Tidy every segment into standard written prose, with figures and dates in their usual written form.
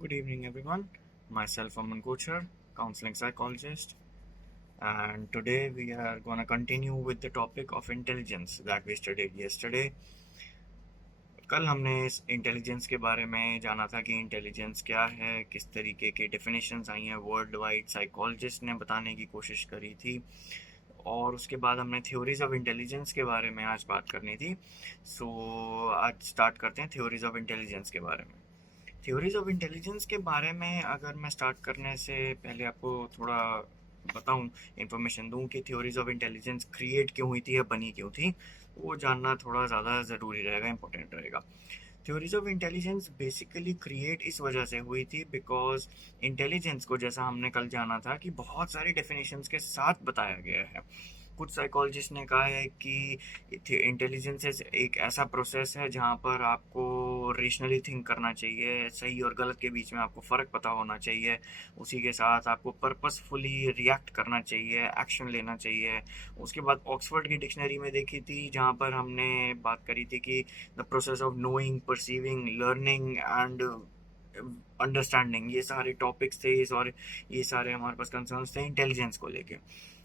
Good evening, everyone. Myself, Aman Kochar, counseling psychologist, and today we are going to continue with the topic of intelligence that we studied yesterday. कल हमने इस intelligence के बारे में जाना था कि इंटेलिजेंस क्या है, किस तरीके के डेफिनेशंस आई हैं वर्ल्ड वाइड, साइकोलॉजिस्ट ने बताने की कोशिश करी थी, और उसके बाद हमने थ्योरीज ऑफ इंटेलिजेंस के बारे में आज बात करनी थी। आज स्टार्ट करते हैं थ्योरीज ऑफ इंटेलिजेंस के बारे में। थ्योरीज ऑफ इंटेलिजेंस के बारे में अगर मैं स्टार्ट करने से पहले आपको थोड़ा बताऊं, इंफॉर्मेशन दूं कि थ्योरीज ऑफ इंटेलिजेंस क्रिएट क्यों हुई थी या बनी क्यों थी, वो जानना थोड़ा ज़्यादा ज़रूरी रहेगा, इंपॉर्टेंट रहेगा। Theories of intelligence basically create इस वजह से हुई थी बिकॉज इंटेलिजेंस को, जैसा हमने कल जाना था, कि बहुत सारी डेफिनेशंस के साथ बताया गया है। कुछ साइकोलॉजिस्ट ने कहा है कि इंटेलिजेंस एक ऐसा प्रोसेस है जहाँ पर आपको रेशनली थिंक करना चाहिए, सही और गलत के बीच में आपको फ़र्क पता होना चाहिए, उसी के साथ आपको पर्पसफुली रिएक्ट करना चाहिए, एक्शन लेना चाहिए। उसके बाद ऑक्सफोर्ड की डिक्शनरी में देखी थी जहाँ पर हमने बात करी थी कि the process of knowing, perceiving, learning and understanding, ये सारे टॉपिक्स थे, ये सारे हमारे पास कंसर्न्स थे इंटेलिजेंस को लेके।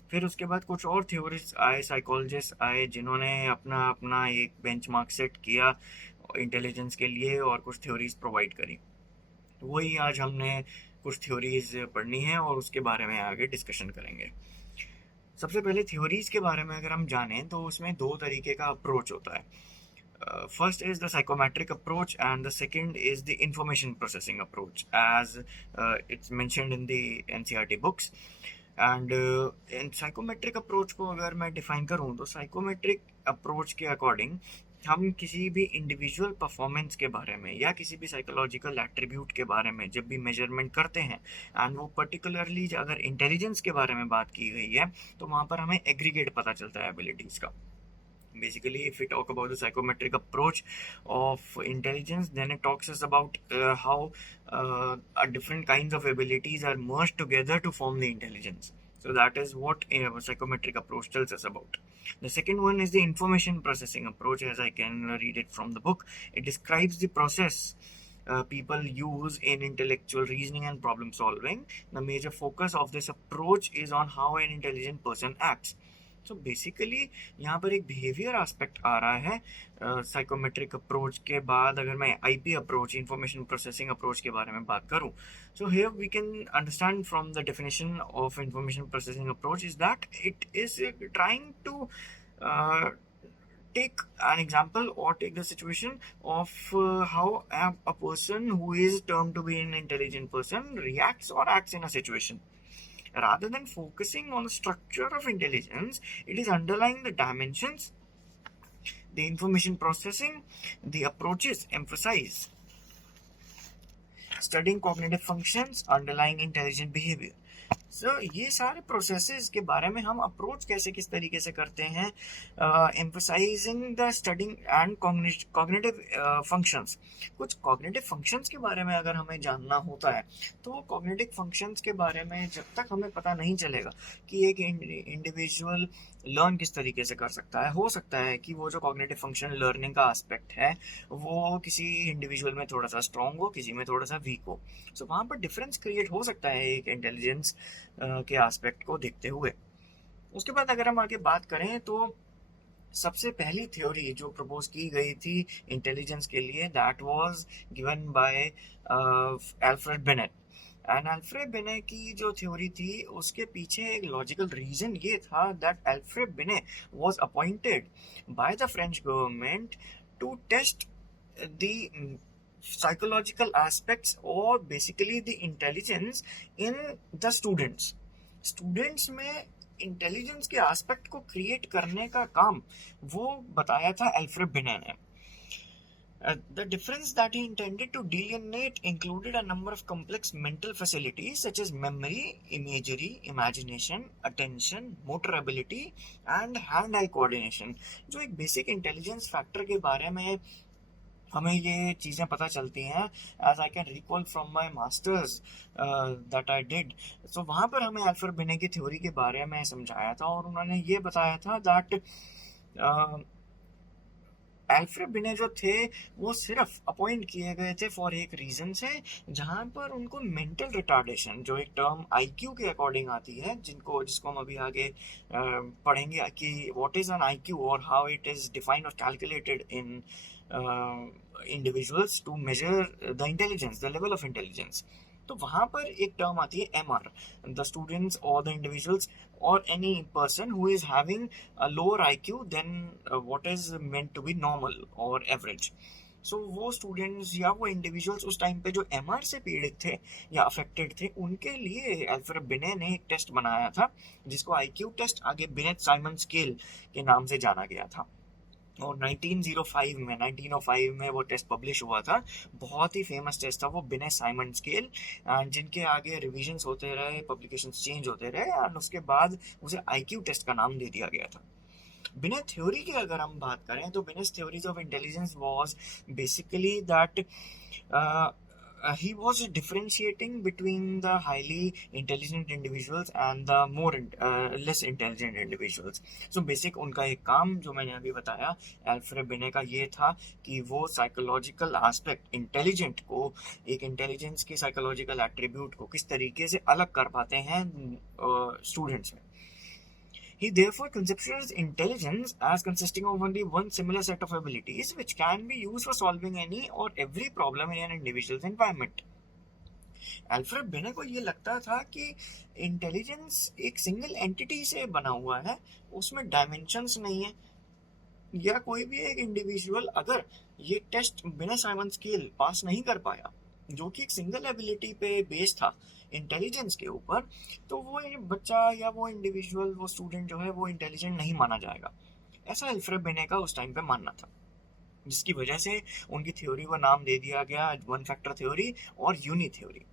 फिर उसके बाद कुछ और थ्योरिस्ट आए, साइकोलॉजिस्ट आए, जिन्होंने अपना अपना एक बेंचमार्क सेट किया इंटेलिजेंस के लिए और कुछ थ्योरीज प्रोवाइड करी। तो वही आज हमने कुछ थ्योरीज पढ़नी है और उसके बारे में आगे डिस्कशन करेंगे। सबसे पहले थ्योरीज के बारे में अगर हम जानें तो उसमें दो तरीके का अप्रोच होता है। First is the psychometric approach and the second is the information processing approach, as it's mentioned in the NCERT books. And in psychometric approach को अगर मैं डिफाइन करूँ तो साइकोमेट्रिक अप्रोच के अकॉर्डिंग हम किसी भी इंडिविजुअल परफॉर्मेंस के बारे में या किसी भी साइकोलॉजिकल एट्रीब्यूट के बारे में जब भी मेजरमेंट करते हैं, एंड वो पर्टिकुलरली अगर इंटेलिजेंस के बारे में बात की गई है, तो वहाँ पर हमें एग्रीगेट पता चलता है एबिलिटीज़ का। Basically, if we talk about the psychometric approach of intelligence, then it talks us about how different kinds of abilities are merged together to form the intelligence. So that is what a psychometric approach tells us about. The second one is the information processing approach, as I can read it from the book. It describes the process people use in intellectual reasoning and problem solving. The major focus of this approach is on how an intelligent person acts. तो basically यहाँ पर एक behaviour aspect आ रहा है psychometric approach के बाद। अगर मैं IP approach, information processing approach के बारे में बात करूँ, so here we can understand from the definition of information processing approach is that it is trying to take an example or take the situation of how a person who is termed to be an intelligent person reacts or acts in a situation. Rather than focusing on the structure of intelligence, it is underlying the dimensions, the information processing, the approaches emphasize studying cognitive functions underlying intelligent behavior. ये सारे processes के बारे में हम approach कैसे किस तरीके से करते हैं, emphasising the studying and cognitive functions. कुछ कॉग्निटिव फंक्शंस के बारे में अगर हमें जानना होता है, तो कॉग्निटिव फंक्शंस के बारे में जब तक हमें पता नहीं चलेगा कि एक इंडिविजुअल लर्न किस तरीके से कर सकता है, हो सकता है कि वो जो कॉग्निटिव फंक्शन लर्निंग का एस्पेक्ट है वो किसी इंडिविजुअल में थोड़ा सा स्ट्रॉन्ग हो, किसी में थोड़ा सा वीक हो। सो वहाँ पर डिफरेंस क्रिएट हो सकता है एक इंटेलिजेंस के एस्पेक्ट को देखते हुए। उसके बाद अगर हम आगे बात करें तो सबसे पहली थ्योरी जो प्रपोज की गई थी इंटेलिजेंस के लिए, that was given by Alfred beneath. And Alfred बिने की जो थ्योरी थी उसके पीछे एक लॉजिकल रीजन ये था that Alfred Binet was appointed by the French government to test the psychological aspects or basically the intelligence in the students में इंटेलिजेंस के एस्पेक्ट को क्रिएट करने का काम वो बताया था अल्फ्रेड बिने ने। The difference that he intended to delineate included a number of complex mental facilities such as memory, imagery, imagination, attention, motor ability and hand-eye coordination। जो एक बेसिक इंटेलिजेंस फैक्टर के बारे में हमें ये चीज़ें पता चलती हैं, as I can recall from my masters that I did. So वहाँ पर हमें अल्फ्रेड बिने की थ्योरी के बारे में समझाया था और उन्होंने ये बताया था दैट एल्फ्रेड बिने जो थे वो सिर्फ अपॉइंट किए गए थे फॉर एक रीजन से, जहां पर उनको मेंटल रिटार्डेशन, जो एक टर्म आईक्यू के अकॉर्डिंग आती है, जिसको हम अभी आगे पढ़ेंगे कि व्हाट इज एन आईक्यू और हाउ इट इज डिफाइंड और calculated in individuals to measure the intelligence, the level of intelligence. तो वहां पर एक टर्म आती है एमआर, द स्टूडेंट्स और the individuals or any person who is having a lower IQ than what is meant to be normal or average. सो वो students या वो इंडिविजुअल्स उस टाइम पे जो एमआर से पीड़ित थे या अफेक्टेड थे, उनके लिए अल्फ्रेड बिने ने एक टेस्ट बनाया था जिसको आईक्यू टेस्ट, आगे बिनेट साइमन स्केल के नाम से जाना गया था। और 1905 में वो टेस्ट पब्लिश हुआ था। बहुत ही फेमस टेस्ट था वो, बिने साइमन स्केल, जिनके आगे रिविजन्स होते रहे, पब्लिकेशंस चेंज होते रहे, और उसके बाद उसे आईक्यू टेस्ट का नाम दे दिया गया था। बिने थ्योरी की अगर हम बात करें तो Binet's theories of intelligence was basically that he was differentiating between the highly intelligent individuals and the more less intelligent individuals. So basic उनका एक काम जो मैंने अभी बताया अल्फ्रेड बिने का ये था कि वो साइकोलॉजिकल एस्पेक्ट इंटेलिजेंट को, एक इंटेलिजेंस के साइकोलॉजिकल एट्रीब्यूट को किस तरीके से अलग कर पाते हैं स्टूडेंट्स में। He therefore conceptualized intelligence as consisting of only one similar set of abilities which can be used for solving any or every problem in an individual's environment. Alfred बिने को ये लगता था कि इंटेलिजेंस एक सिंगल एंटिटी से बना हुआ है, उसमें डायमेंशंस नहीं है, या कोई भी एक इंडिविजुअल अगर ये टेस्ट बिना साइमन स्केल पास नहीं कर पाया, जो कि एक सिंगल एबिलिटी पे बेस था इंटेलिजेंस के ऊपर, तो वो बच्चा या वो इंडिविजुअल, वो स्टूडेंट जो है वो इंटेलिजेंट नहीं माना जाएगा। ऐसा अल्फ्रेड बिने का उस टाइम पे मानना था, जिसकी वजह से उनकी थ्योरी को नाम दे दिया गया वन फैक्टर थ्योरी और यूनी थ्योरी।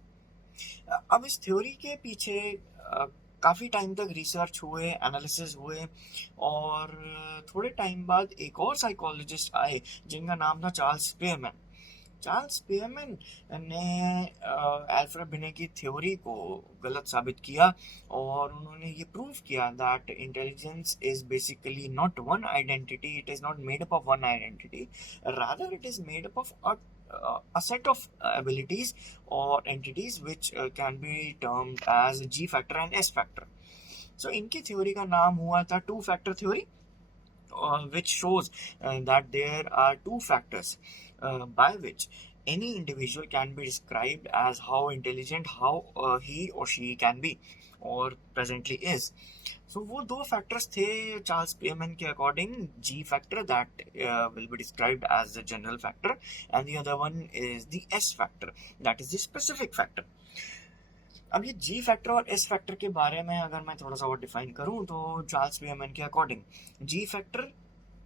अब इस थ्योरी के पीछे काफ़ी टाइम तक रिसर्च हुए, एनालिसिस हुए, और थोड़े टाइम बाद एक और साइकोलॉजिस्ट आए जिनका नाम था चार्ल्स स्पीयरमैन। चार्ल्स स्पीयरमैन ने अल्फ्रेड बिने की थ्योरी को गलत साबित किया, और उन्होंने ये प्रूव किया that intelligence is basically not one identity, it is not made up of one identity, rather it is made up of a set of abilities or entities which can be termed as G factor and S factor. So इनकी theory का नाम हुआ था to factor theory, which shows that there are two factors by which any individual can be described as how intelligent how he or she can be or presently is. So वो दो factors थे Charles Spearman के according, G factor that will be described as the general factor and the other one is the S factor that is the specific factor. अब ये G factor और S factor के बारे में अगर मैं थोड़ा सा और डिफाइन करूं तो चार्ल्स स्पीयरमैन के अकॉर्डिंग जी फैक्टर,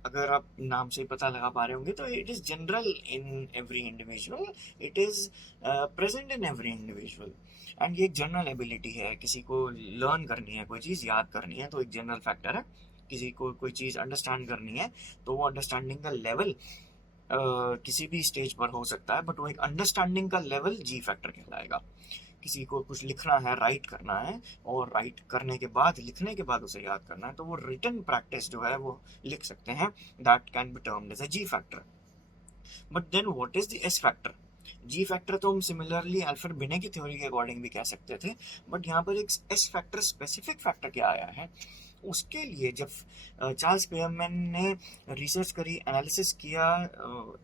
अगर आप नाम से ही पता लगा पा रहे होंगे, तो it is general in every individual, it is present in every individual, and ये एक जनरल एबिलिटी है। किसी को लर्न करनी है, कोई चीज़ याद करनी है, तो एक जनरल फैक्टर है। किसी को कोई चीज़ अंडरस्टैंड करनी है तो वो अंडरस्टैंडिंग का लेवल किसी भी स्टेज पर हो सकता है, बट वो एक अंडरस्टैंडिंग का लेवल जी फैक्टर कहलाएगा। किसी को कुछ लिखना है, राइट करना है, और राइट करने के बाद, लिखने के बाद उसे याद करना है, तो वो रिटन प्रैक्टिस जो है वो लिख सकते हैं, that can be termed as a G factor. But then what is the S factor? G factor तो हम सिमिलरली अल्फ्रेड बिने की थ्योरी के अकॉर्डिंग भी कह सकते थे, बट यहाँ पर एक एस फैक्टर, स्पेसिफिक फैक्टर क्या आया है, उसके लिए जब चार्ल्स स्पीयरमैन ने रिसर्च करी, एनालिसिस किया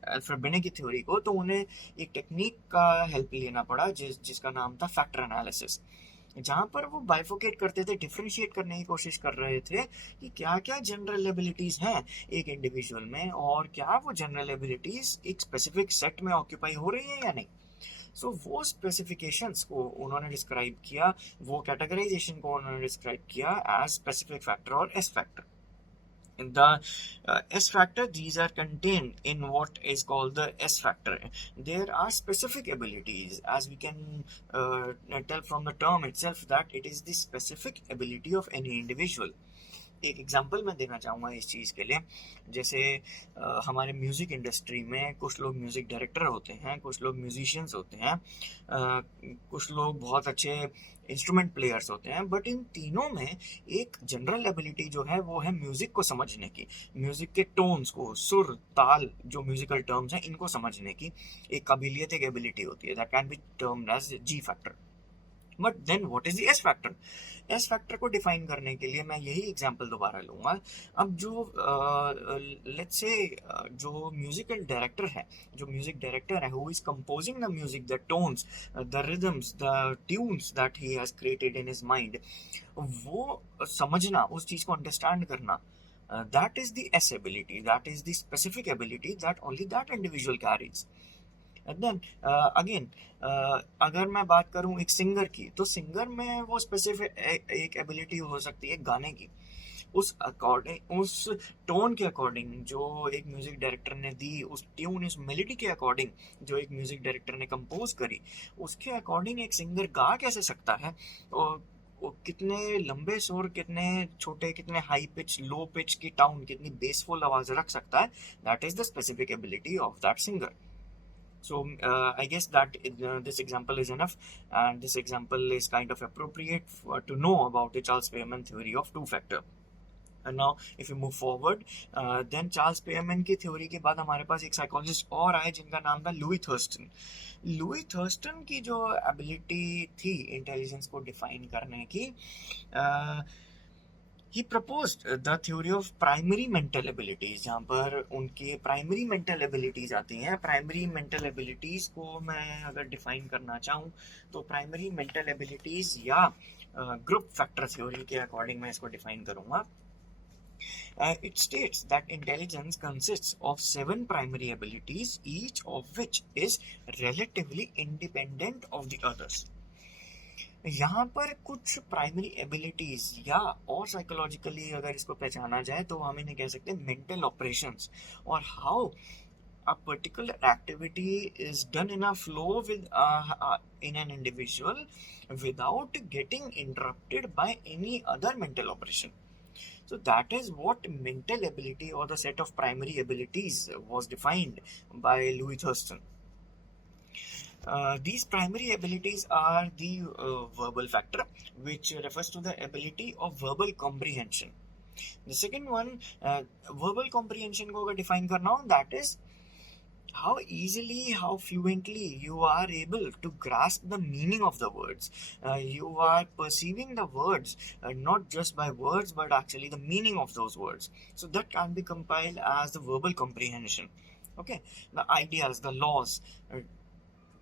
अल्फ्रेड बिने की थ्योरी को, तो उन्हें एक टेक्निक का हेल्प लेना पड़ा जिसका नाम था फैक्टर एनालिसिस, जहाँ पर वो बाइफोकेट करते थे, डिफ्रेंशिएट करने की कोशिश कर रहे थे कि क्या क्या जनरल एबिलिटीज हैं एक इंडिविजुअल में, और क्या वो जनरल एबिलिटीज एक स्पेसिफिक सेट में ऑक्यूपाई हो रही है या नहीं। सो वो स्पेसिफिकेशंस को उन्होंने डिस्क्राइब किया, वो कैटेगराइजेशन को उन्होंने डिस्क्राइब किया एज स्पेसिफिक फैक्टर और S factor. The S factor, these are contained in what is called the S factor. There are specific abilities, as we can tell from the term itself, that it is the specific ability of any individual. एक example मैं देना चाहूँगा इस चीज़ के लिए। जैसे हमारे music industry में कुछ लोग म्यूज़िक डायरेक्टर होते हैं, कुछ लोग म्यूजिशियंस होते हैं, कुछ लोग बहुत अच्छे इंस्ट्रूमेंट प्लेयर्स होते हैं, बट इन तीनों में एक जनरल एबिलिटी जो है वो है म्यूज़िक को समझने की, म्यूज़िक के टोन्स को, सुर ताल, जो म्यूज़िकल टर्म्स हैं इनको समझने की एक काबिलियत, एक एबिलिटी होती है, that can be termed as G factor. But then what is the S factor? S factor को डिफाइन करने के लिए मैं यही एग्जांपल दोबारा लूंगा। अब जो लेट्स से जो म्यूजिकल डायरेक्टर है, जो म्यूजिक डायरेक्टर है, who is composing the music, the tones, the rhythms, the tunes that he has created in his mind, वो समझना, उस चीज को अंडरस्टैंड करना, that is the S ability, that is the specific ability that only that individual carries. And then again, अगर मैं बात करूं एक सिंगर की, तो सिंगर में वो स्पेसिफिक एक एबिलिटी हो सकती है गाने की, उस अकॉर्डिंग, उस टोन के अकॉर्डिंग जो एक म्यूजिक डायरेक्टर ने दी, उस ट्यून, उस मेलोडी के अकॉर्डिंग जो एक म्यूजिक डायरेक्टर ने कंपोज करी, उसके अकॉर्डिंग एक सिंगर गा कैसे सकता है, और वो कितने लंबे सुर, कितने छोटे, कितने हाई पिच, लो पिच की टाउन, कितनी बेसफुल आवाज रख सकता है, that is the specific ability of that singer. So I guess that this example is enough, and this example is kind of appropriate to know about the Charles Spearman theory of two factor. And now if you move forward, then Charles Spearman की theory के बाद हमारे पास एक psychologist और आए जिनका नाम था लुई थर्स्टन. लुई थर्स्टन की जो ability थी इंटेलिजेंस को डिफाइन करने की, he proposed the theory of primary mental abilities, जहाँ पर उनके primary mental abilities आती हैं. primary mental abilities को मैं अगर define करना चाहूँ तो primary mental abilities या group factor theory के according मैं इसको define करूँगा. It states that intelligence consists of 7 primary abilities, each of which is relatively independent of the others. यहाँ पर कुछ प्राइमरी एबिलिटीज, या और साइकोलॉजिकली अगर इसको पहचाना जाए तो हम इन्हें कह सकते हैं मेंटल ऑपरेशंस, और how a particular activity is done in a flow with in an individual without getting interrupted by any other mental operation. So that is what mental ability, or the set of primary abilities, was defined by Louis Thurston. These primary abilities are the verbal factor, which refers to the ability of verbal comprehension. The second one, verbal comprehension को अगर define करना हो, that is how easily, how fluently you are able to grasp the meaning of the words. You are perceiving the words not just by words, but actually the meaning of those words. So that can be compiled as the verbal comprehension. Okay, the ideas, the laws,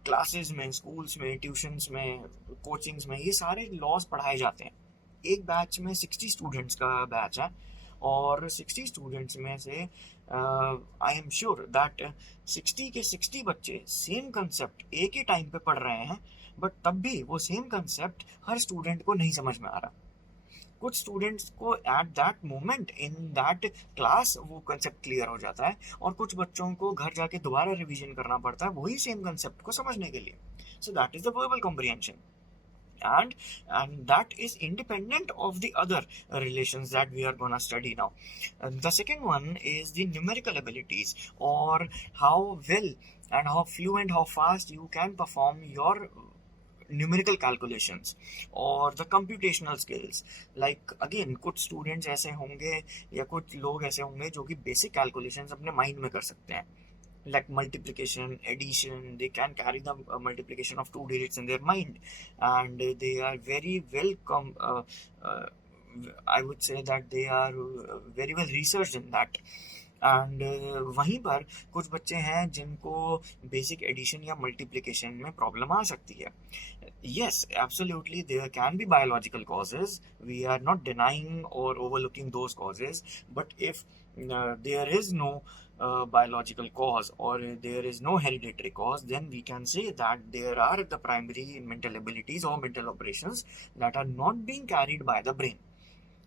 classes में, schools में, tuitions में, coachings में, ये सारे laws पढ़ाए जाते हैं. एक बैच में 60 स्टूडेंट्स का बैच है, और 60 स्टूडेंट्स में से आई एम श्योर दैट 60 के 60 बच्चे सेम कंसेप्ट एक ही टाइम पे पढ़ रहे हैं, बट तब भी वो सेम कंसेप्ट हर स्टूडेंट को नहीं समझ में आ रहा. कुछ स्टूडेंट्स को at that moment in that class वो कंसेप्ट क्लियर हो जाता है, और कुछ बच्चों को घर जाके दोबारा रिवीजन करना पड़ता है वही सेम कंसेप्ट को समझने के लिए. सो that is the verbal comprehension, and that is independent of the other relations that we are going to study now. The second one is the numerical abilities, or how well and how fluent, how fast you can perform your numerical calculations or the computational skills. Like again, कुछ students ऐसे होंगे या कुछ लोग ऐसे होंगे जो कि basic calculations अपने mind में कर सकते हैं, like multiplication, addition. They can carry the multiplication of 2 digits in their mind, and they are very well I would say that they are very well researched in that. And वहीं पर कुछ बच्चे हैं जिनको बेसिक एडिशन या multiplication में problem आ सकती है. Yes, absolutely, there can be biological causes. We are not denying or overlooking those causes. But if there is no biological cause, or there is no hereditary cause, then we can say that there are the primary mental abilities or mental operations that are not being carried by the brain.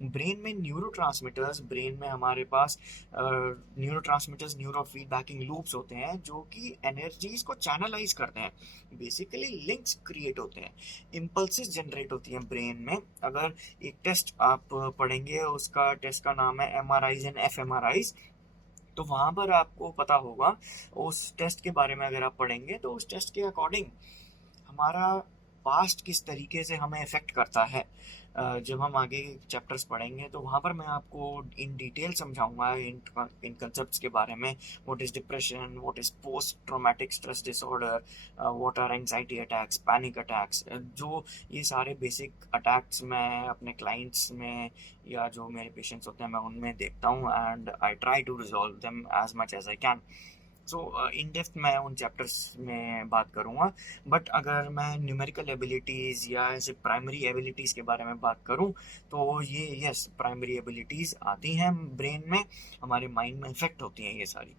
Brain में neurotransmitters, brain में हमारे पास neurotransmitters, neuro फीडबैकिंग loops होते हैं जो कि energies को channelise करते हैं। बेसिकली लिंक्स क्रिएट होते हैं, इम्पल्सेस जनरेट होती हैं ब्रेन में। अगर एक टेस्ट आप पढ़ेंगे, उसका टेस्ट का नाम है MRIs एंड FMRIs, तो वहाँ पर आपको पता होगा उस टेस्ट के बारे में। अगर आप पढ़ेंगे तो उस टेस्ट के अकॉर्डिंग हमारा पास्ट किस तरीके से हमें इफेक्ट करता है। जब हम आगे चैप्टर्स पढ़ेंगे तो वहाँ पर मैं आपको इन डिटेल समझाऊंगा इन कंसेप्ट्स के बारे में। What is depression, what is post traumatic stress disorder, what are anxiety attacks, panic attacks. जो ये सारे बेसिक अटैक्स मैं अपने क्लाइंट्स में या जो मेरे पेशेंट्स होते हैं मैं उनमें देखता हूँ, and I try to resolve them as much as I can. So in depth मैं उन चैप्टर्स में बात करूँगा। बट अगर मैं न्यूमेरिकल एबिलिटीज़ या ऐसे प्राइमरी एबिलिटीज़ के बारे में बात करूँ तो ये यस, प्राइमरी एबिलिटीज़ आती हैं ब्रेन में, हमारे माइंड में इफेक्ट होती हैं ये सारी।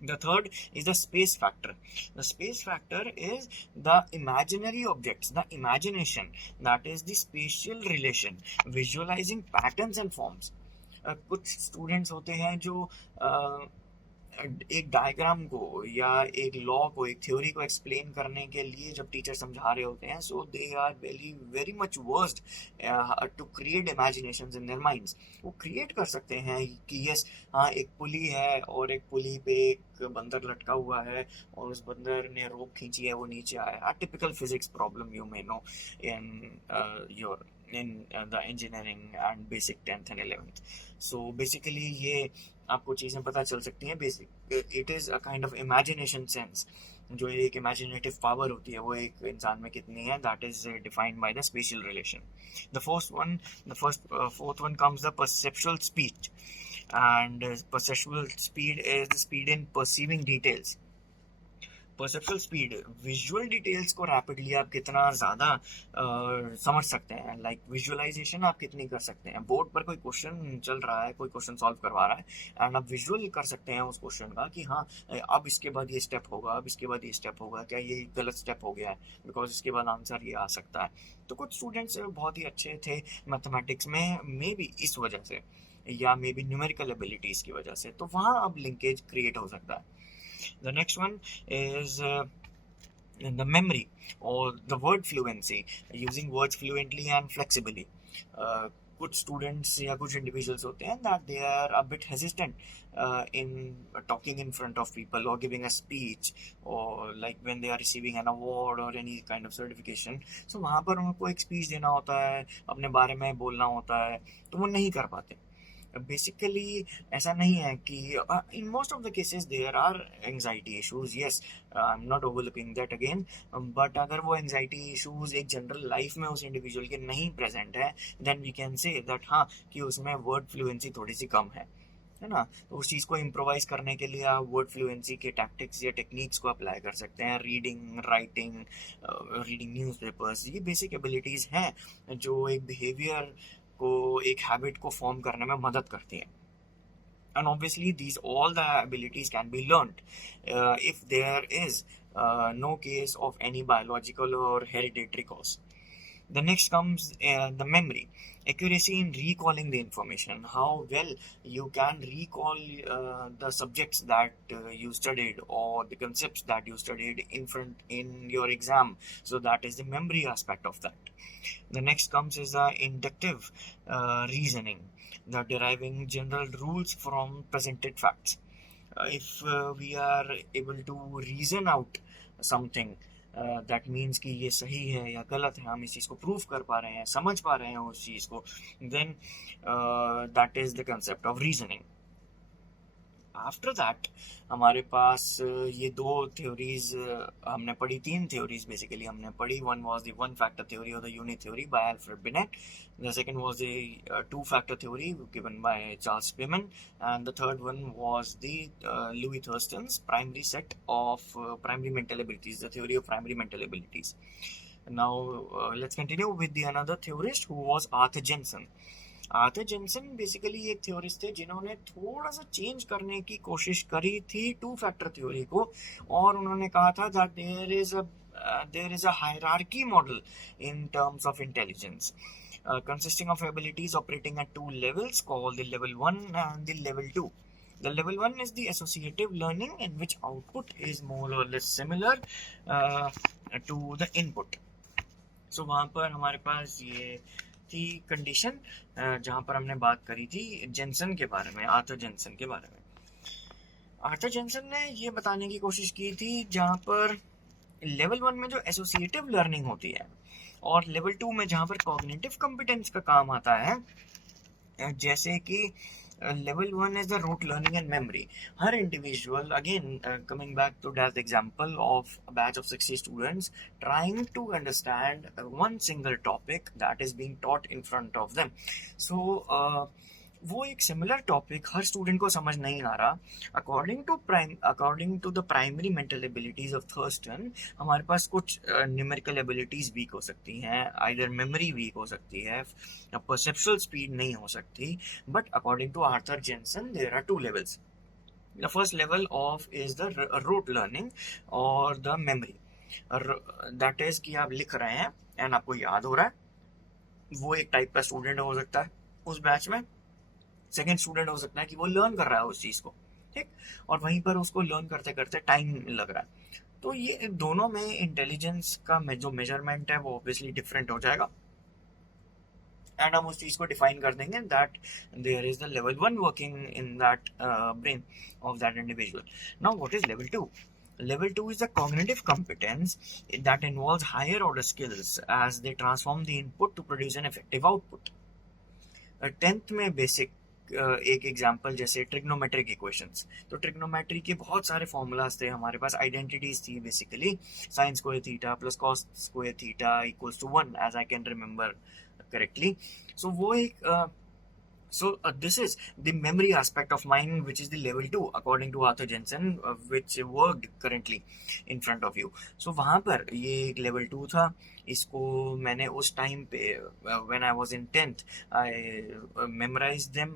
The third is the space factor. The space factor is the imaginary objects, the imagination, that is the spatial relation, visualizing patterns and forms. कुछ स्टूडेंट्स होते हैं जो एक डायग्राम को या एक लॉ को, एक थ्योरी को एक्सप्लेन करने के लिए जब टीचर समझा रहे होते हैं, so they are very very much versed to create imaginations in their minds. वो क्रिएट कर सकते हैं कि यस, हाँ एक पुली है और एक पुली पे एक बंदर लटका हुआ है और उस बंदर ने रोप खींची है, वो नीचे आया। Typical physics problem you may know in the engineering and basic 10th and 11th. So basically ये आपको चीज़ें पता चल सकती हैं। Basic it is a kind of imagination sense. जो एक इमेजिनेटिव पावर होती है वो एक इंसान में कितनी है, that is defined by the spatial relation. Fourth one comes the perceptual speed, and perceptual speed is the speed in perceiving details. Perceptual speed, visual details को रैपिडली आप कितना ज़्यादा समझ सकते हैं। लाइक विजुअलाइजेशन आप कितनी कर सकते हैं। बोर्ड पर कोई क्वेश्चन चल रहा है, कोई क्वेश्चन सॉल्व करवा रहा है, एंड आप विजुअल कर सकते हैं उस क्वेश्चन का कि हाँ अब इसके बाद ये स्टेप होगा, अब इसके बाद ये स्टेप होगा, क्या ये गलत स्टेप हो गया है, बिकॉज इसके बाद आंसर ये आ सकता है। तो कुछ स्टूडेंट्स बहुत ही अच्छे थे मैथमेटिक्स में, मे बी इस वजह से, या मे बी न्यूमेरिकल एबिलिटीज़ की वजह से, तो वहाँ अब लिंकेज क्रिएट हो सकता है। The next one is the memory or the word fluency, using words fluently and flexibly. कुछ स्टूडेंट्स या कुछ इंडिविजुअल्स होते हैं that they are a bit hesitant in talking in front of people or giving a speech, or like when they are receiving an award or any kind of certification. So वहाँ पर उनको एक speech देना होता है, अपने बारे में बोलना होता है, तो वो नहीं कर पाते। बेसिकली ऐसा नहीं है कि in most of the cases there are anxiety issues, yes, I am not overlooking that again, but अगर वो एंजाइटी इश्यूज एक जनरल लाइफ में उस इंडिविजुअल के नहीं प्रेजेंट है, then we can say that हाँ कि उसमें वर्ड फ्लुएंसी थोड़ी सी कम है ना। तो उस चीज़ को इम्प्रोवाइज करने के लिए आप वर्ड फ्लुएंसी के टैक्टिक्स या टेक्निक्स को अप्लाई कर सकते हैं। रीडिंग, राइटिंग, रीडिंग न्यूज़पेपर्स, ये बेसिक एबिलिटीज़ हैं जो एक बिहेवियर को, एक हैबिट को फॉर्म करने में मदद करती हैं। And obviously these all the abilities can be learned if there is no case of any biological or hereditary cause. The next comes the memory, accuracy in recalling the information, how well you can recall the subjects that you studied or the concepts that you studied in your exam. So that is the memory aspect of that. The next comes is the inductive reasoning, the deriving general rules from presented facts. If we are able to reason out something, that means कि ये सही है या गलत है, हम इस चीज़ को प्रूव कर पा रहे हैं, समझ पा रहे हैं उस चीज़ को, then that is the concept of reasoning. After that हमारे पास ये दो थ्योरीज हमने पढ़ी, तीन थ्योरीज बेसिकली हमने पढ़ी। One was the one factor theory और the unit theory by Alfred Binet, the second was the two factor theory given by Charles Spearman, and the third one was the Louis Thurstone's primary set of primary mental abilities, the theory of primary mental abilities. Now let's continue with the another theorist who was Arthur Jensen. Arthur Jensen basically एक theorist थे जिन्होंने थोड़ा सा change करने की कोशिश करी थी टू फैक्टर थ्योरी को, और उन्होंने कहा था that there is a hierarchy model in terms of intelligence. consisting of abilities operating at two levels called the level 1 and the level 2. The level 1 is the associative learning in which output is more or less similar to the input. So वहाँ पर हमारे पास ये थी condition जहाँ पर हमने बात करी थी जेंसन के बारे में, आर्थर जेंसन के बारे में. आर्थर जेंसन ने ये बताने की कोशिश की थी जहाँ पर लेवल 1 में जो एसोसिएटिव लर्निंग होती है और लेवल 2 में जहाँ पर कॉग्निटिव कॉम्पिटेंस का काम आता है, जैसे कि level 1 is the rote learning and memory. Her individual, again coming back to that example of a batch of 60 students trying to understand one single topic that is being taught in front of them. So वो एक similar topic हर student को समझ नहीं आ रहा. According to the primary mental abilities of Thurstone, हमारे पास कुछ न्यूमेरिकल एबिलिटीज वीक हो सकती हैं, आइदर मेमोरी वीक हो सकती है, परसेप्चुअल स्पीड नहीं हो सकती. But according to Arthur Jensen there are two levels. The first level of is the rote learning और द मेमोरी. दैट इज कि आप लिख रहे हैं एंड आपको याद हो रहा है. वो एक टाइप का स्टूडेंट हो सकता है उस बैच में. सेकेंड स्टूडेंट हो सकता है कि वो लर्न कर रहा है उस चीज़ को, ठीक, और वहीं पर उसको लर्न करते करते टाइम लग रहा है. तो ये दोनों में इंटेलिजेंस का जो मेजरमेंट है वो ऑब्वियसली डिफरेंट हो जाएगा एंड हम उस चीज़ को डिफाइन कर देंगे that there is the level 1 working in that brain of that individual. Now what is level 2? Level 2 is the cognitive competence that involves higher order skills as they transform the input to produce an effective output. 10th में basic एक example जैसे trigonometric equations. तो trigonometry के बहुत सारे formulas थे हमारे पास, आइडेंटिटीज थी basically. Sine square theta plus cos square theta equals to 1 as I can remember correctly. So वो एक this is the memory aspect of mind, which is the level 2 according to Arthur Jensen, which worked currently in front of you. So वहाँ पर ये एक level 2 था. इसको मैंने उस टाइम पे when I was in 10th I memorized them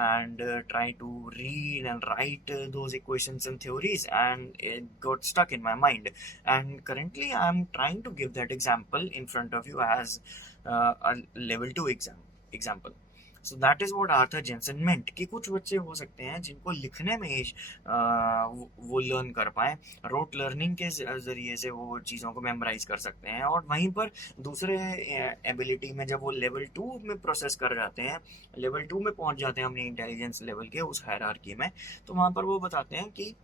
and tried to read and write those equations and theories, and it got stuck in my mind. And currently I am trying to give that example in front of you as a level 2 example. So that is what Arthur Jensen meant कि कुछ बच्चे हो सकते हैं जिनको लिखने में वो लर्न कर पाए, रोट लर्निंग के जरिए से वो चीज़ों को मेमोराइज कर सकते हैं, और वहीं पर दूसरे एबिलिटी में जब वो लेवल 2 में प्रोसेस कर जाते हैं, लेवल 2 में पहुंच जाते हैं अपनी इंटेलिजेंस लेवल के उस हायरार्की में, तो वहाँ पर वो बताते हैं कि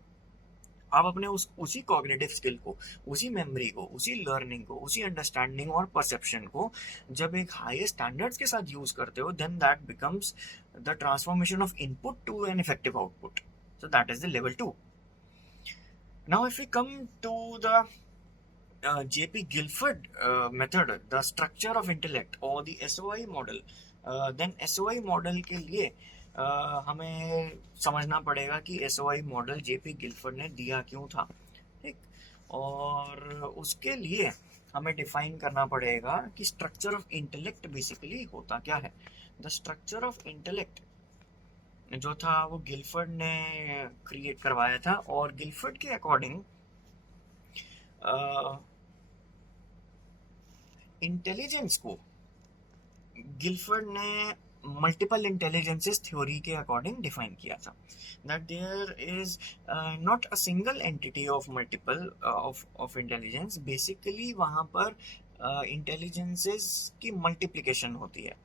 आप अपने उसी कॉग्निटिव स्किल को, उसी मेमोरी को, उसी लर्निंग को, उसी अंडरस्टैंडिंग और परसेप्शन को जब एक हायर स्टैंडर्ड्स के साथ यूज करते हो, then that becomes the transformation of input to an effective output. So that is the level 2. Now if we come to the J.P. Guilford method, the structure of intellect or the SOI model, then SOI model के लिए हमें समझना पड़ेगा कि SOI model JP Gilford ने दिया क्यों था, ठीक, और उसके लिए हमें डिफाइन करना पड़ेगा कि स्ट्रक्चर ऑफ इंटेलेक्ट बेसिकली होता क्या है. द स्ट्रक्चर ऑफ इंटेलेक्ट जो था वो गिल्फर्ड ने क्रिएट करवाया था, और गिल्फर्ड के अकॉर्डिंग इंटेलिजेंस को गिल्फर्ड ने मल्टीपल इंटेलिजेंसेस थ्योरी के अकॉर्डिंग डिफाइन किया था. That there is not a single entity of multiple of intelligence. Basically वहाँ पर इंटेलिजेंसेस की मल्टीप्लिकेशन होती है.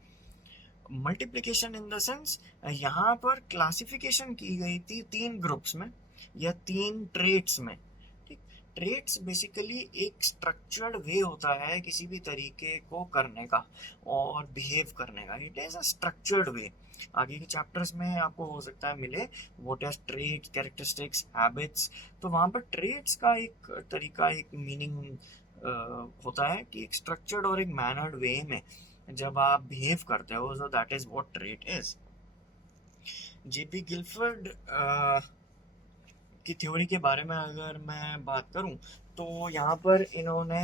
मल्टीप्लिकेशन इन द सेंस यहाँ पर क्लासिफिकेशन की गई थी 3 ग्रुप्स में या 3 ट्रेट्स में. ट्रेट्स बेसिकली एक स्ट्रक्चर्ड वे होता है किसी भी तरीके को करने का और बिहेव करने का. It is a structured way. आगे के चैप्टर्स में आपको हो सकता है मिले what is traits, characteristics, habits. तो वहाँ पर ट्रेट्स का एक तरीका, एक मीनिंग होता है कि एक स्ट्रक्चर्ड और एक मैनर्ड वे में जब आप बिहेव करते हो, so that is what trait is. JP Guilford की थ्योरी के बारे में अगर मैं बात करूं तो यहाँ पर इन्होंने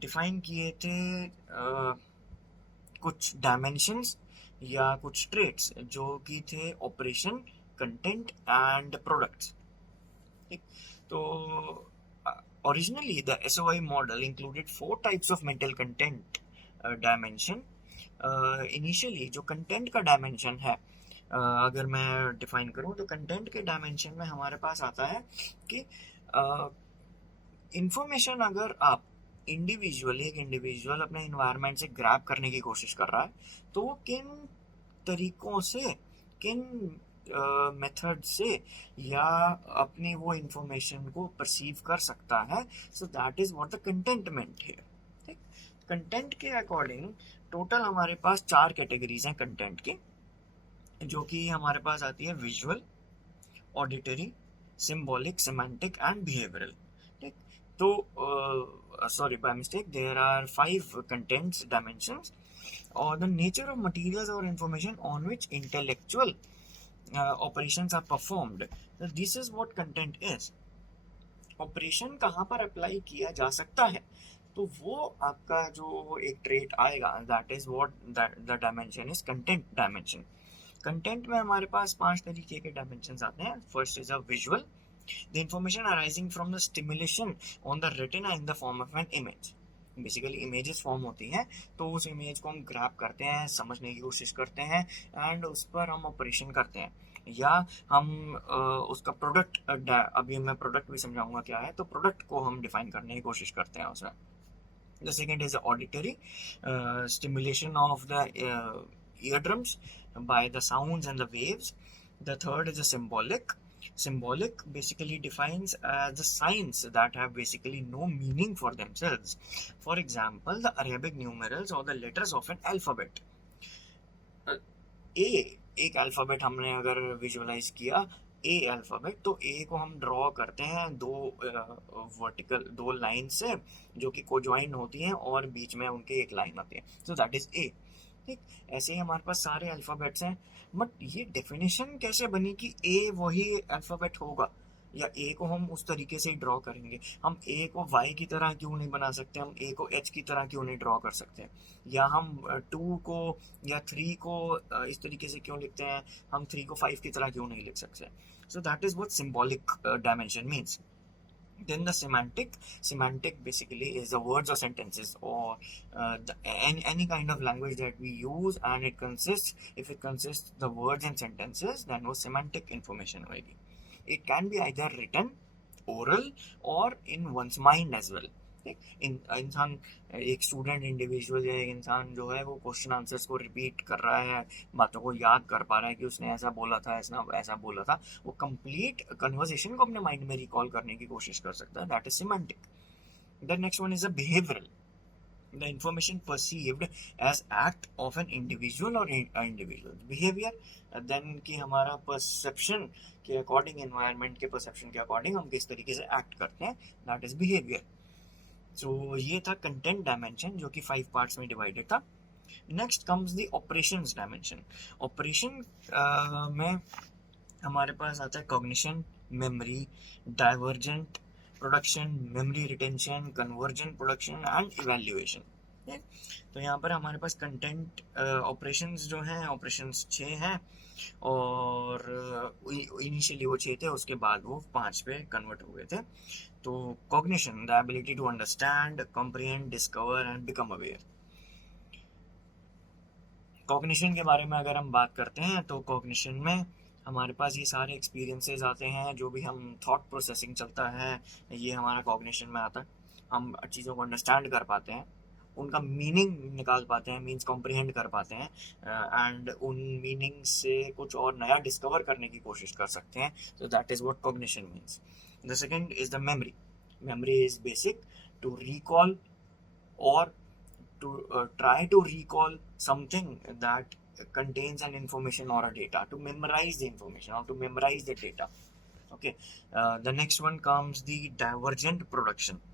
डिफाइन किए थे कुछ डायमेंशंस या कुछ ट्रेट्स जो कि थे ऑपरेशन, कंटेंट एंड प्रोडक्ट्स. ठीक, तो originally the SOI model included 4 types of mental content dimension initially जो कंटेंट का डायमेंशन है, अगर मैं डिफाइन करूं तो कंटेंट के डायमेंशन में हमारे पास आता है कि इंफॉर्मेशन अगर आप एक इंडिविजुअल अपने इन्वायरमेंट से ग्रैब करने की कोशिश कर रहा है, तो वो किन तरीकों से, किन मेथड से या अपनी वो इंफॉर्मेशन को परसीव कर सकता है, so that is what the content meant है। ठीक, कंटेंट के अकॉर्डिंग टोटल हमारे पास 4 कैटेगरीज हैं कंटेंट की, जो कि हमारे पास आती है visual, auditory, symbolic, semantic and behavioural. ठीक, तो sorry, by mistake, there are 5 contents dimensions or the nature of materials or information on which intellectual operations are performed. So this is what content is. Operation कहाँ पर apply किया जा सकता है, तो वो आपका जो एक ट्रेट आएगा, that is what the dimension is content dimension. Content में हमारे पास 5 तरीके के डायमेंशंस आते हैं। First is a visual, the information arising from the stimulation on the retina in the form of an image. Basically images form होती हैं, तो उस इमेज को हम ग्रैब करते हैं, समझने की कोशिश करते हैं एंड उस पर हम ऑपरेशन करते हैं, या हम उसका प्रोडक्ट, अभी मैं प्रोडक्ट भी समझाऊंगा क्या है, तो प्रोडक्ट को हम डिफाइन करने की कोशिश करते हैं उसमें। The second is the auditory, stimulation of the eardrums by the sounds and the waves. The third is the symbolic. Symbolic basically defines the signs that have basically no meaning for themselves. For example, the Arabic numerals or the letters of an alphabet. A, एक alphabet हमने अगर visualise किया, ए alphabet, तो ए को हम draw करते हैं दो लाइन से, जो कि कोज्वाइन होती हैं और बीच में उनके एक लाइन आती है, सो दैट इज ए। ठीक, ऐसे ही हमारे पास सारे अल्फ़ाबेट्स हैं, बट ये डेफिनेशन कैसे बनी कि ए वही अल्फ़ाबेट होगा, या ए को हम उस तरीके से ही ड्रॉ करेंगे? हम ए को वाई की तरह क्यों नहीं बना सकते, हम ए को एच की तरह क्यों नहीं ड्रॉ कर सकते, या हम 2 को या 3 को इस तरीके से क्यों लिखते हैं, हम 3 को 5 की तरह क्यों नहीं लिख सकते? सो that is what symbolic dimension means. Then the semantic basically is the words or sentences, or any kind of language that we use, and if it consists the words and sentences, then वो semantic information होगी। It can be either written, oral, or in one's mind as well। इंसान, एक student individual या एक इंसान जो है वो क्वेश्चन आंसर्स को रिपीट कर रहा है, बातों को याद कर पा रहा है कि उसने ऐसा बोला था, ऐसा बोला था, वो कंप्लीट कन्वर्सेशन को अपने माइंड में रिकॉल करने की कोशिश कर सकता है, that is semantic. The next one is a behavioural, the information perceived as act of an individual और इंडिविजुअल बिहेवियर, देन कि हमारा परसेप्शन के अकॉर्डिंग, एनवायरनमेंट के परसेप्शन के अकॉर्डिंग हम किस तरीके से एक्ट करते हैं, दैट इज बिहेवियर। सो ये था कंटेंट डायमेंशन, जो कि 5 पार्ट्स में डिवाइडेड था। Next comes the operations dimension. Operation में हमारे पास आता है cognition, memory, divergent production, memory retention, convergent production and evaluation. तो यहाँ पर हमारे पास कंटेंट ऑपरेशंस जो हैं, ऑपरेशंस 6 हैं, और इनिशियली वो 6 थे, उसके बाद वो 5 पे कन्वर्ट हुए थे। तो cognition, the ability to understand, comprehend, discover and become aware. Cognition के बारे में अगर हम बात करते हैं, तो कॉग्निशन में हमारे पास ये सारे एक्सपीरियंसेस आते हैं, जो भी हम थॉट प्रोसेसिंग चलता है, ये हमारा कॉग्निशन में आता है। हम चीज़ों को अंडरस्टैंड कर पाते हैं, उनका मीनिंग निकाल पाते हैं, मीन्स कॉम्प्रिहेंड कर पाते हैं, एंड उन मीनिंग से कुछ और नया डिस्कवर करने की कोशिश कर सकते हैं। So that is what cognition means. The second is the memory. Memory is basic to recall और to try to recall something that contains an information or a data, to memorize the information or to memorize the data. Okay, the next one comes the divergent production.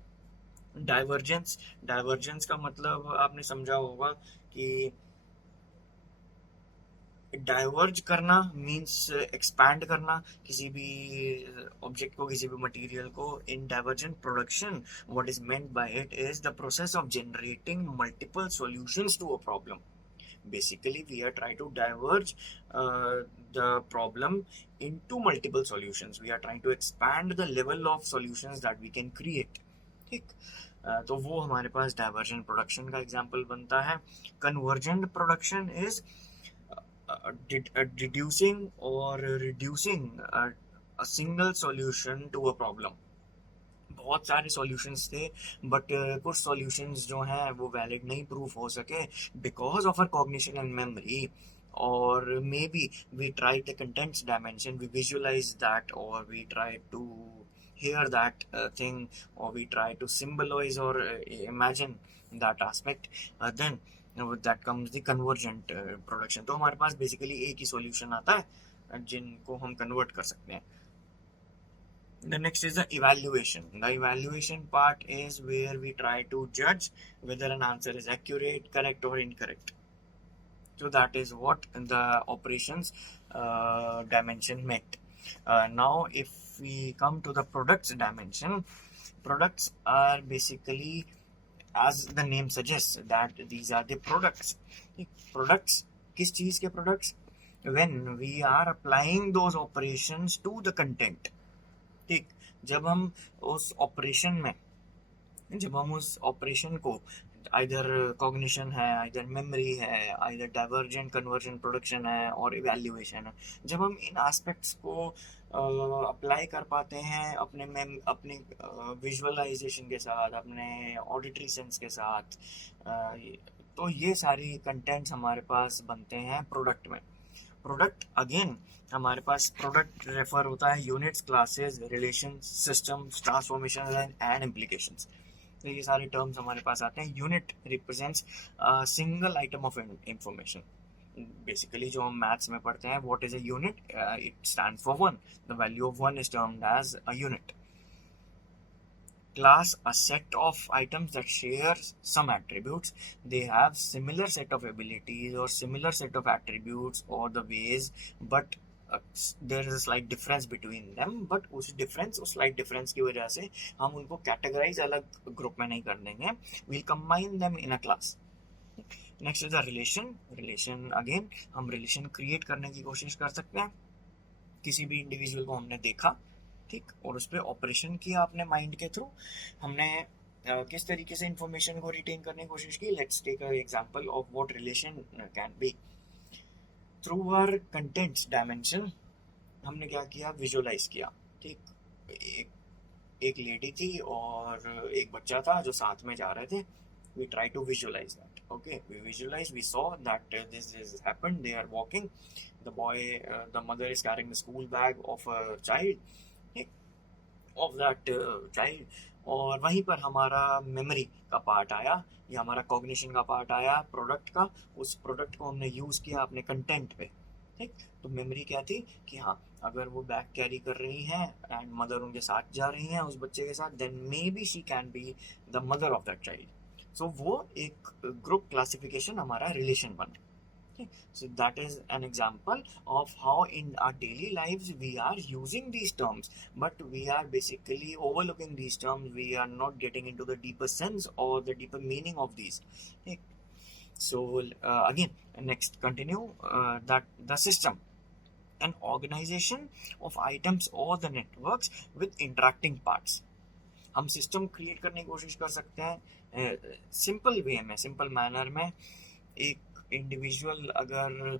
Divergence का मतलब आपने समझा होगा कि diverge करना means expand करना किसी भी ऑब्जेक्ट को, किसी भी मटेरियल को। In divergent production what is meant by it is the process of generating multiple solutions to a problem. Basically we are try to diverge the problem into multiple solutions. We are trying to expand the level of solutions that we can create. ठीक, तो वो हमारे पास divergent production का example बनता है। Convergent production is डिड्यूसिंग और reducing a single solution to a problem। बहुत सारे सॉल्यूशंस थे, बट कुछ सॉल्यूशंस जो हैं वो वैलिड नहीं प्रूफ हो सके because of our cognition and memory, और may be we try the contents dimension, we visualize that, और we try to hear that thing, or we try to symbolize or imagine that aspect, then that comes the convergent production। तो हमारे पास basically एक ही solution आता है जिनको हम convert कर सकते हैं। The next is the evaluation. The evaluation part is where we try to judge whether an answer is accurate, correct, or incorrect. So that is what the operations dimension meant. Now, if we come to the products dimension, products are basically, as the name suggests, that these are the products. Products, किस चीज के products? When we are applying those operations to the content। ठीक, जब हम उस operation को, either cognition है, either memory है, आइदर डाइवर्जेंट कन्वर्जन प्रोडक्शन है, और इवैल्यूएशन है, जब हम इन एस्पेक्ट्स को अप्लाई कर पाते हैं अपने विजुअलाइजेशन के साथ, अपने ऑडिटरी सेंस के साथ, तो ये सारी कंटेंट्स हमारे पास बनते हैं प्रोडक्ट में। प्रोडक्ट अगेन हमारे पास प्रोडक्ट रेफर होता है units, classes, relation, systems, transformation and implications. तो ये सारे टर्म्स हमारे पास आते हैं। Unit represents single item of information. Basically जो हम मैथ्स में पढ़ते हैं, what is a unit, it stands for one, the value of one is termed as a unit. Class, a set of items that share some attributes, they have similar set of abilities or similar set of attributes or the ways, but there is a slight difference between them, but उस slight difference की वजह से हम उनको categorize अलग group में नहीं कर देंगे, we'll combine them in a class। Next is the relation again हम relation create करने की कोशिश कर सकते हैं। किसी भी इंडिविजुअल को हमने देखा, ठीक, और उस पर ऑपरेशन किया अपने माइंड के थ्रू, हमने किस तरीके से इंफॉर्मेशन को रिटेन करने की कोशिश की। Let's take a example of what relation can be. Through our contents dimension हमने क्या किया, विजुअलाइज किया। ठीक, एक लेडी थी और एक बच्चा था जो साथ में जा रहे थे। we try to visualize that। okay, we saw that this has happened, they are walking, the mother is carrying the school bag of a child, of that child, और वहीं पर हमारा मेमोरी का पार्ट आया, या हमारा कॉग्निशन का part आया प्रोडक्ट का। उस प्रोडक्ट को हमने यूज किया अपने कंटेंट पे। ठीक, तो मेमोरी क्या थी कि हाँ, अगर वो बैग कैरी कर रही हैं एंड मदर उनके साथ जा रही हैं उस बच्चे के साथ, then may be she can be the mother of that child. So वो एक ग्रुप क्लासिफिकेशन हमारा रिलेशन बन। So that is an example of how in our daily lives we are using these terms, but we are basically overlooking these terms. We are not getting into the deeper sense or the deeper meaning of these। So again, next continue that the system, an organization of items or the networks with interacting parts। हम system create करने की कोशिश कर सकते हैं simple way में, simple manner में। एक इंडिविजुअल अगर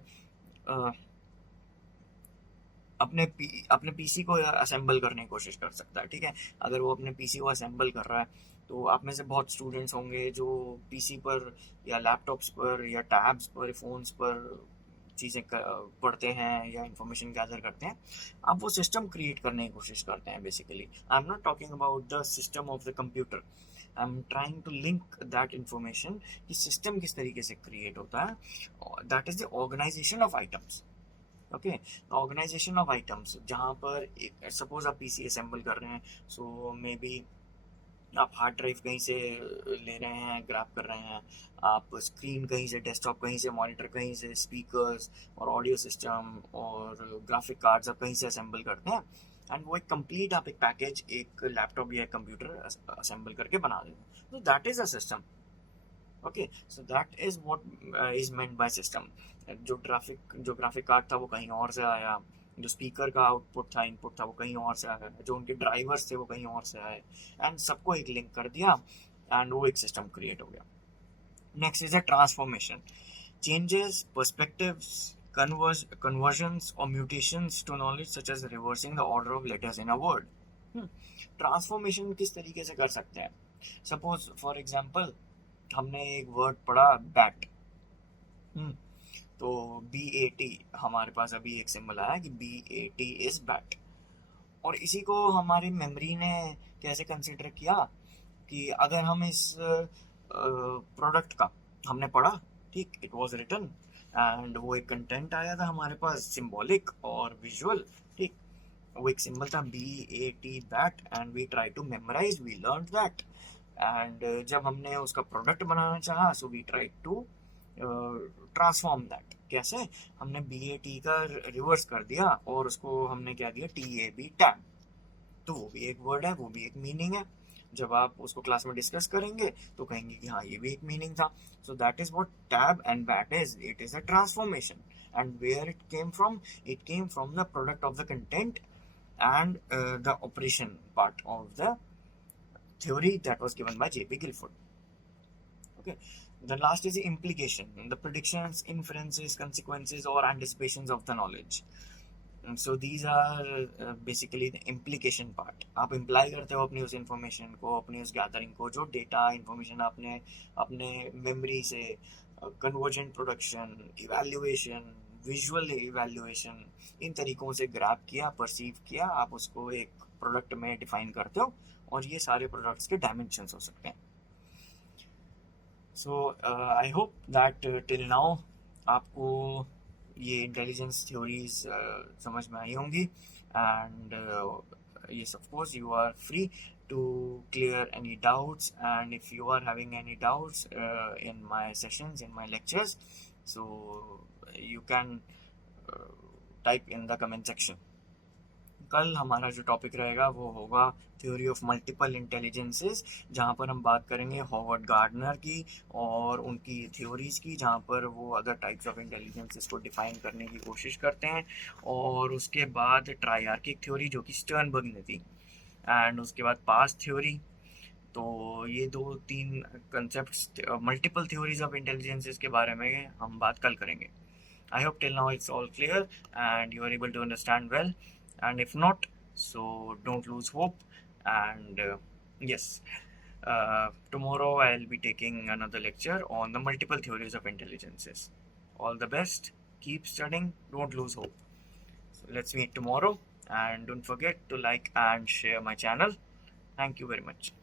अपने पीसी को असेंबल करने की कोशिश कर सकता है। ठीक है, अगर वो अपने पीसी को असेंबल कर रहा है, तो आप में से बहुत स्टूडेंट्स होंगे जो पीसी पर या लैपटॉप्स पर या टैब्स पर, फोन्स पर चीज़ें पढ़ते हैं या इंफॉर्मेशन गैदर करते हैं। आप वो सिस्टम क्रिएट करने की कोशिश करते हैं। Basically I am not talking about the system of the computer, I am trying to link that information कि सिस्टम किस तरीके से क्रिएट होता है। That is the organisation of items. Okay, organisation of items, जहाँ पर सपोज आप PC assemble कर रहे हैं, सो मे बी आप हार्ड ड्राइव कहीं से ले रहे हैं, ग्रैब कर रहे हैं, आप स्क्रीन कहीं से, डेस्कटॉप कहीं से, मॉनिटर कहीं से, स्पीकर्स और ऑडियो सिस्टम और ग्राफिक कार्ड्स आप कहीं से असेंबल करते हैं, एंड वो एक कंप्लीट आप एक पैकेज, एक लैपटॉप या कंप्यूटर असेंबल करके बना देते हैं। तो that is a system. Okay, so that is what is meant by system. जो ग्राफिक कार्ड था वो कहीं और से आया, जो स्पीकर का इनपुट था वो कहीं और से आया, जो उनके ड्राइवर्स थे वो कहीं और से आए, एंड सबको एक लिंक कर दिया एंड वो एक सिस्टम क्रिएट हो गया. Next is a transformation. Changes, perspectives, conversions or mutations to knowledge such as reversing the order of letters in a word. Transformation किस तरीके से कर सकते हैं? सपोज फॉर एग्जाम्पल हमने एक वर्ड पढ़ा बैट. तो BAT हमारे पास अभी एक सिंबल आया कि BAT इज बैट. और इसी को हमारी मेमोरी ने कैसे कंसिडर किया कि अगर हम इस प्रोडक्ट का हमने पढ़ा, ठीक, इट वाज रिटन एंड वो एक कंटेंट आया था हमारे पास सिंबॉलिक और विजुअल, ठीक. वो एक सिंबल था BAT bat and we try to memorise, we learn that. And जब हमने उसका प्रोडक्ट बनाना चाहा so we try to transform that. कैसे? हमने BAT का रिवर्स कर दिया और उसको हमने क्या दिया, TAB टैब. तो वो भी एक वर्ड है, वो भी एक मीनिंग है. जब आप उसको क्लास में डिस्कस करेंगे तो कहेंगे कि हाँ ये भी एक मीनिंग था. So that is what tab and bat is. It is a transformation. And where it came from? It came from the product of the content and the operation part of the theory that was given by J.P. Guilford. Okay. The last is the implication, the predictions, inferences, consequences, or anticipations of the knowledge. So these are basically the implication part. आप imply करते हो अपनी उस information को, अपनी उस gathering को, जो data information आपने अपने memory से convergent production, evaluation, visual evaluation, इन तरीकों से ग्रैब किया, परसीव किया, आप उसको एक प्रोडक्ट में डिफाइन करते हो और ये सारे प्रोडक्ट्स के डायमेंशंस हो सकते हैं. So I hope that till now आपको ये इंटेलिजेंस थ्योरीज समझ में आई होंगी. And yes, of course you are free to clear any doubts, and if you are having any doubts in my sessions, in my lectures, so you can type in the comment section. कल हमारा जो topic रहेगा वो होगा theory of multiple intelligences, जहाँ पर हम बात करेंगे हॉवर्ड गार्डनर की और उनकी थ्योरीज की, जहाँ पर वो अदर टाइप्स ऑफ इंटेलिजेंसेस को डिफाइन करने की कोशिश करते हैं. और उसके बाद ट्राइआर्किक थ्योरी जो कि स्टर्नबर्ग ने थी, एंड उसके बाद पास्ट थ्योरी. तो ये 2-3 concepts multiple theories of intelligences के बारे में हम बात कल करेंगे. I hope till now it's all clear and you are able to understand well. And if not, so don't lose hope. And yes, tomorrow I'll be taking another lecture on the multiple theories of intelligences. All the best. Keep studying. Don't lose hope. So let's meet tomorrow. And don't forget to like and share my channel. Thank you very much.